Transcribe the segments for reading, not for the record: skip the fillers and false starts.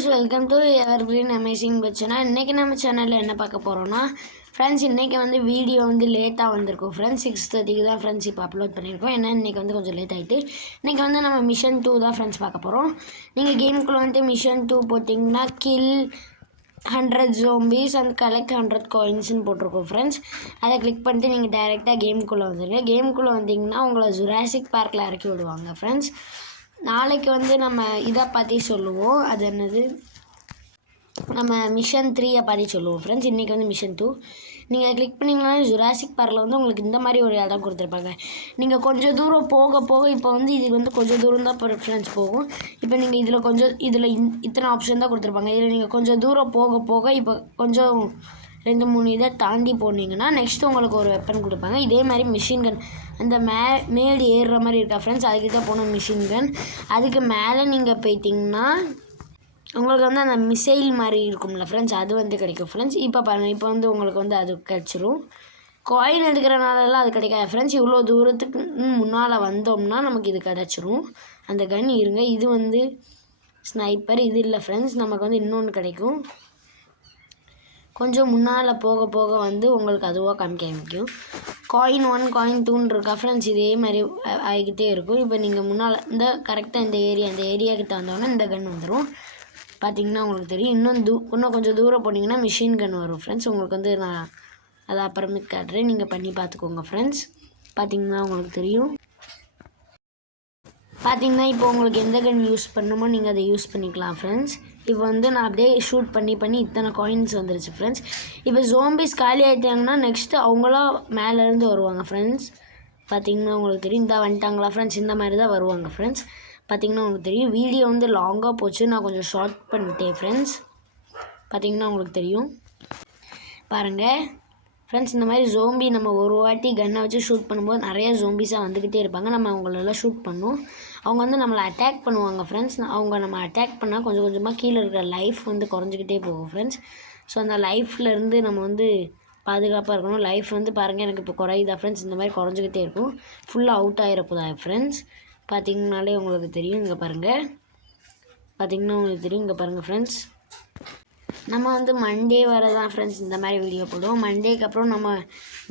Use welcome to evergreen amazing பட்சனா. இன்றைக்கி நம்ம சேனலில் என்ன பார்க்க போகிறோன்னா ஃப்ரெண்ட்ஸ், இன்றைக்கி வந்து வீடியோ வந்து லேட்டாக வந்திருக்கும் ஃப்ரெண்ட்ஸ். 6:30 தான் ஃப்ரெண்ட்ஸ் இப்போ அப்லோட் பண்ணியிருக்கோம். ஏன்னா இன்றைக்கி வந்து கொஞ்சம் லேட் ஆகிட்டு இன்றைக்கி வந்து நம்ம மிஷன் 2 தான் ஃப்ரெண்ட்ஸ் பார்க்க போகிறோம். நீங்கள் கேமுக்குள்ளே வந்து மிஷன் 2 போட்டிங்கன்னா கில் 100 zombies அண்ட் கலெக்ட் 100 coinsன்னு போட்டிருக்கோம் ஃப்ரெண்ட்ஸ். அதை கிளிக் பண்ணிட்டு நீங்கள் டைரெக்டாக கேமுக்குள்ளே வந்துடுங்க. கேமுக்குள்ளே வந்தீங்கன்னா உங்களை ஜுராசிக் பார்க்கில் இறக்கி விடுவாங்க ஃப்ரெண்ட்ஸ். நாளைக்கு வந்து நம்ம இதை பற்றி சொல்லுவோம். அது என்னது, நம்ம மிஷன் 3 பற்றி சொல்லுவோம் ஃப்ரெண்ட்ஸ். இன்றைக்கி வந்து மிஷன் 2 நீங்கள் கிளிக் பண்ணிங்கன்னா ஜுராசிக் பார்க்கில் வந்து உங்களுக்கு இந்த மாதிரி ஒரு இடம் கொடுத்துருப்பாங்க. நீங்கள் கொஞ்சம் தூரம் போக போக இப்போ வந்து இது வந்து கொஞ்சம் தூரம் தான் ஃப்ரெண்ட்ஸ் போகும். இப்போ நீங்கள் இதில் இத்தனை ஆப்ஷன் தான் கொடுத்துருப்பாங்க. இதில் நீங்கள் கொஞ்சம் தூரம் போக போக இப்போ கொஞ்சம் 2-3 இதை தாண்டி போனீங்கன்னா நெக்ஸ்ட்டு உங்களுக்கு ஒரு வெப்பன் கொடுப்பாங்க. இதே மாதிரி மிஷின் கன் அந்த மேடு ஏறுற மாதிரி இருக்கா ஃப்ரெண்ட்ஸ், அதுக்கிட்ட போகணும் மிஷின் கன். அதுக்கு மேலே நீங்கள் போயிட்டிங்கன்னா உங்களுக்கு வந்து அந்த மிசைல் மாதிரி இருக்கும்ல ஃப்ரெண்ட்ஸ், அது வந்து கிடைக்கும் ஃப்ரெண்ட்ஸ். இப்போ பாருங்கள், இப்போ வந்து உங்களுக்கு வந்து அது கிடச்சிரும். காயின் எடுக்கிறனாலலாம் அது கிடைக்காது ஃப்ரெண்ட்ஸ். இவ்வளோ தூரத்துக்கு முன்னால் வந்தோம்னா நமக்கு இது கிடச்சிரும். அந்த கன் இருங்க, இது வந்து ஸ்னைப்பர், இது இல்லை ஃப்ரெண்ட்ஸ். நமக்கு வந்து இன்னொன்று கிடைக்கும். கொஞ்சம் முன்னால் போக போக வந்து உங்களுக்கு அதுவாக காமிக்கும். காயின் 1 காயின் 2 இருக்கா ஃப்ரெண்ட்ஸ், இதே மாதிரி ஆகிக்கிட்டே இருக்கும். இப்போ நீங்கள் முன்னால் இந்த கரெக்டாக இந்த ஏரியாக்கிட்ட வந்தோன்னா இந்த கன் வந்துடும். பார்த்திங்கன்னா உங்களுக்கு தெரியும். இன்னும் கொஞ்சம் தூரம் போனீங்கன்னா மிஷின் கன் வரும் ஃப்ரெண்ட்ஸ். உங்களுக்கு வந்து நான் அதை அப்புறமேட்டு காட்டுறேன், நீங்கள் பண்ணி பார்த்துக்கோங்க ஃப்ரெண்ட்ஸ். பார்த்திங்கன்னா உங்களுக்கு தெரியும். பார்த்திங்கன்னா இப்போ உங்களுக்கு எந்த கன் யூஸ் பண்ணணுமோ நீங்கள் அதை யூஸ் பண்ணிக்கலாம் ஃப்ரெண்ட்ஸ். இப்போ வந்து நான் அப்படியே ஷூட் பண்ணி இத்தனை காயின்ஸ் வந்துருச்சு ஃப்ரெண்ட்ஸ். இப்போ ஜோம்பிஸ் காலி ஆகிட்டாங்கன்னா நெக்ஸ்ட்டு அவங்களாம் மேலேருந்து வருவாங்க ஃப்ரெண்ட்ஸ். பார்த்திங்கன்னா உங்களுக்கு தெரியும். இந்த வந்துட்டாங்களா ஃப்ரெண்ட்ஸ், இந்த மாதிரி தான் வருவாங்க ஃப்ரெண்ட்ஸ். பார்த்திங்கன்னா உங்களுக்கு தெரியும். வீடியோ வந்து லாங்காக போச்சு, நான் கொஞ்சம் ஷார்ட் பண்ணிட்டேன் ஃப்ரெண்ட்ஸ். பார்த்திங்கன்னா உங்களுக்கு தெரியும். பாருங்கள் ஃப்ரெண்ட்ஸ், இந்த மாதிரி ஜோம்பி நம்ம ஒரு வாட்டி கன்னை வச்சு ஷூட் பண்ணும்போது நிறைய ஜோம்பிஸாக வந்துக்கிட்டே இருப்பாங்க. நம்ம அவங்களெல்லாம் ஷூட் பண்ணணும். அவங்க வந்து நம்மளை அட்டாக் பண்ணுவாங்க ஃப்ரெண்ட்ஸ். அவங்க நம்ம அட்டாக் பண்ணால் கொஞ்சம் கொஞ்சமாக கீழே இருக்கிற லைஃப் வந்து குறைஞ்சிக்கிட்டே போகும் ஃப்ரெண்ட்ஸ். ஸோ அந்த லைஃப்லேருந்து நம்ம வந்து பாதுகாப்பாக இருக்கணும். லைஃப் வந்து பாருங்கள் எனக்கு இப்போ குறையுதா ஃப்ரெண்ட்ஸ், இந்த மாதிரி குறைஞ்சிக்கிட்டே இருக்கும். ஃபுல்லாக அவுட் ஆகிடக்கூடா ஃப்ரெண்ட்ஸ். பார்த்திங்கனாலே உங்களுக்கு தெரியும். இங்கே பாருங்கள், பார்த்திங்கன்னா உங்களுக்கு தெரியும். இங்கே பாருங்கள் ஃப்ரெண்ட்ஸ், நம்ம வந்து மண்டே வர தான் ஃப்ரெண்ட்ஸ் இந்த மாதிரி வீடியோ போடுவோம். மண்டேக்கு அப்புறம் நம்ம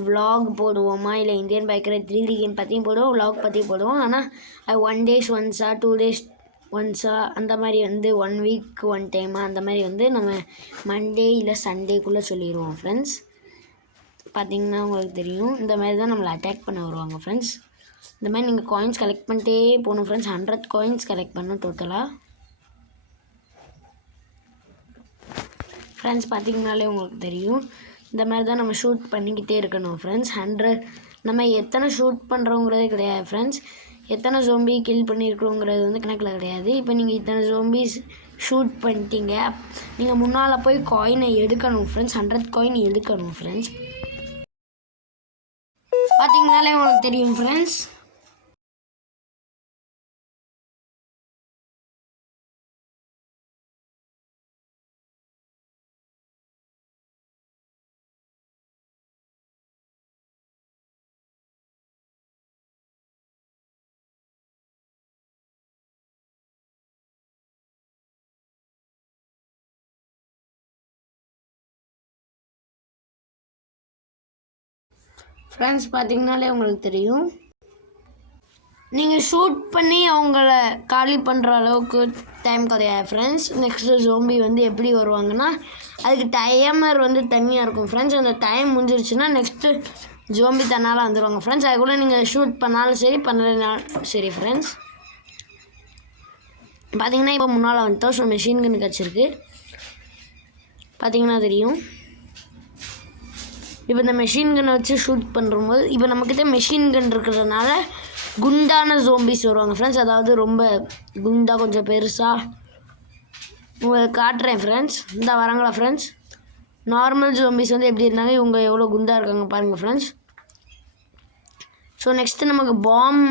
vlog போடுவோமா, இல்லை இந்தியன் பைக்கரை 3D கேம் பற்றியும் போடுவோம், vlog பற்றியும் போடுவோம். ஆனால் அது 1 days ஒன்ஸா 2 days ஒன்ஸா அந்த மாதிரி வந்து 1 week 1 டைமா அந்த மாதிரி வந்து நம்ம மண்டே இல்லை சண்டேக்குள்ளே சொல்லிடுவோம் ஃப்ரெண்ட்ஸ். பார்த்திங்கன்னா உங்களுக்கு தெரியும். இந்த மாதிரி தான் நம்மளை அட்டாக் பண்ண வருவாங்க ஃப்ரெண்ட்ஸ். இந்த மாதிரி நீங்கள் காயின்ஸ் கலெக்ட் பண்ணிட்டே போகணும் ஃப்ரெண்ட்ஸ். 100 coins கலெக்ட் பண்ணணும் டோட்டலாக ஃப்ரெண்ட்ஸ். பார்த்திங்கனாலே உங்களுக்கு தெரியும். இந்த மாதிரி தான் நம்ம ஷூட் பண்ணிக்கிட்டே இருக்கணும் ஃப்ரெண்ட்ஸ். 100 நம்ம எத்தனை ஷூட் பண்ணுறோங்கிறதே கிடையாது ஃப்ரெண்ட்ஸ். எத்தனை ஜோம்பி கில் பண்ணியிருக்கிறோங்கிறது வந்து கணக்கில் கிடையாது. இப்போ நீங்கள் இத்தனை ஜோம்பிஸ் ஷூட் பண்ணிட்டீங்க, நீங்கள் முன்னால் போய் காயினை எடுக்கணும் ஃப்ரெண்ட்ஸ். 100 coin எடுக்கணும் ஃப்ரெண்ட்ஸ். பார்த்திங்கனாலே உங்களுக்கு தெரியும் ஃப்ரெண்ட்ஸ். ஃப்ரெண்ட்ஸ் பார்த்திங்கனாலே உங்களுக்கு தெரியும். நீங்கள் ஷூட் பண்ணி அவங்கள காலி பண்ணுற அளவுக்கு டைம் கிடையாது ஃப்ரெண்ட்ஸ். நெக்ஸ்ட்டு ஜோம்பி வந்து எப்படி வருவாங்கன்னா அதுக்கு டைமர் வந்து தனியாக இருக்கும் ஃப்ரெண்ட்ஸ். அந்த டைம் முடிஞ்சிருச்சுன்னா நெக்ஸ்ட்டு ஜோம்பி தன்னால் வந்துடுவாங்க ஃப்ரெண்ட்ஸ். அதுக்குள்ளே நீங்கள் ஷூட் பண்ணாலும் சரி பண்ணலைனாலும் சரி ஃப்ரெண்ட்ஸ். பார்த்திங்கன்னா இப்போ முன்னால் வந்துட்டோம். ஸோ மெஷின் கன் கிடச்சிருக்கு, பார்த்திங்கன்னா தெரியும். இப்போ இந்த மெஷின் கன்னை வச்சு ஷூட் பண்ணும்போது இப்போ நம்மக்கிட்ட மெஷின் கன் இருக்கிறதுனால குண்டான ஜோம்பிஸ் வருவாங்க ஃப்ரெண்ட்ஸ். அதாவது ரொம்ப குண்டாக கொஞ்சம் பெருசாக உங்களுக்கு காட்டுறேன் ஃப்ரெண்ட்ஸ். இந்த வராங்களா ஃப்ரெண்ட்ஸ். நார்மல் ஜோம்பிஸ் வந்து எப்படி இருந்தாங்க, இவங்க எவ்வளோ குண்டாக இருக்காங்க பாருங்கள் ஃப்ரெண்ட்ஸ். ஸோ நெக்ஸ்ட்டு நமக்கு பாம்,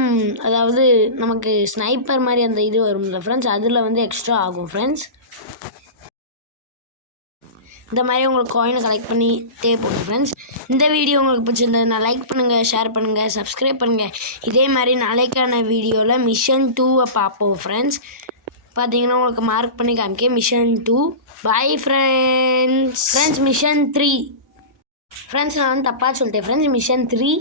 அதாவது நமக்கு ஸ்னைப்பர் மாதிரி அந்த இது வரும்ல ஃப்ரெண்ட்ஸ், அதில் வந்து எக்ஸ்ட்ரா ஆகும் ஃப்ரெண்ட்ஸ். இந்த மாதிரி உங்களுக்கு காயினை கலெக்ட் பண்ணிட்டே போகும் ஃப்ரெண்ட்ஸ். இந்த வீடியோ உங்களுக்கு பிடிச்சிருந்ததுன்னா லைக் பண்ணுங்கள், ஷேர் பண்ணுங்கள், சப்ஸ்கிரைப் பண்ணுங்கள். இதே மாதிரி நாளைக்கான வீடியோவில் மிஷன் 2 பார்ப்போம் ஃப்ரெண்ட்ஸ். பார்த்தீங்கன்னா உங்களுக்கு மார்க் பண்ணி காமிக்க mission 2. Bye friends mission 3. Friends நான் வந்து தப்பாக சொல்லிட்டேன் ஃப்ரெண்ட்ஸ், மிஷன் 3.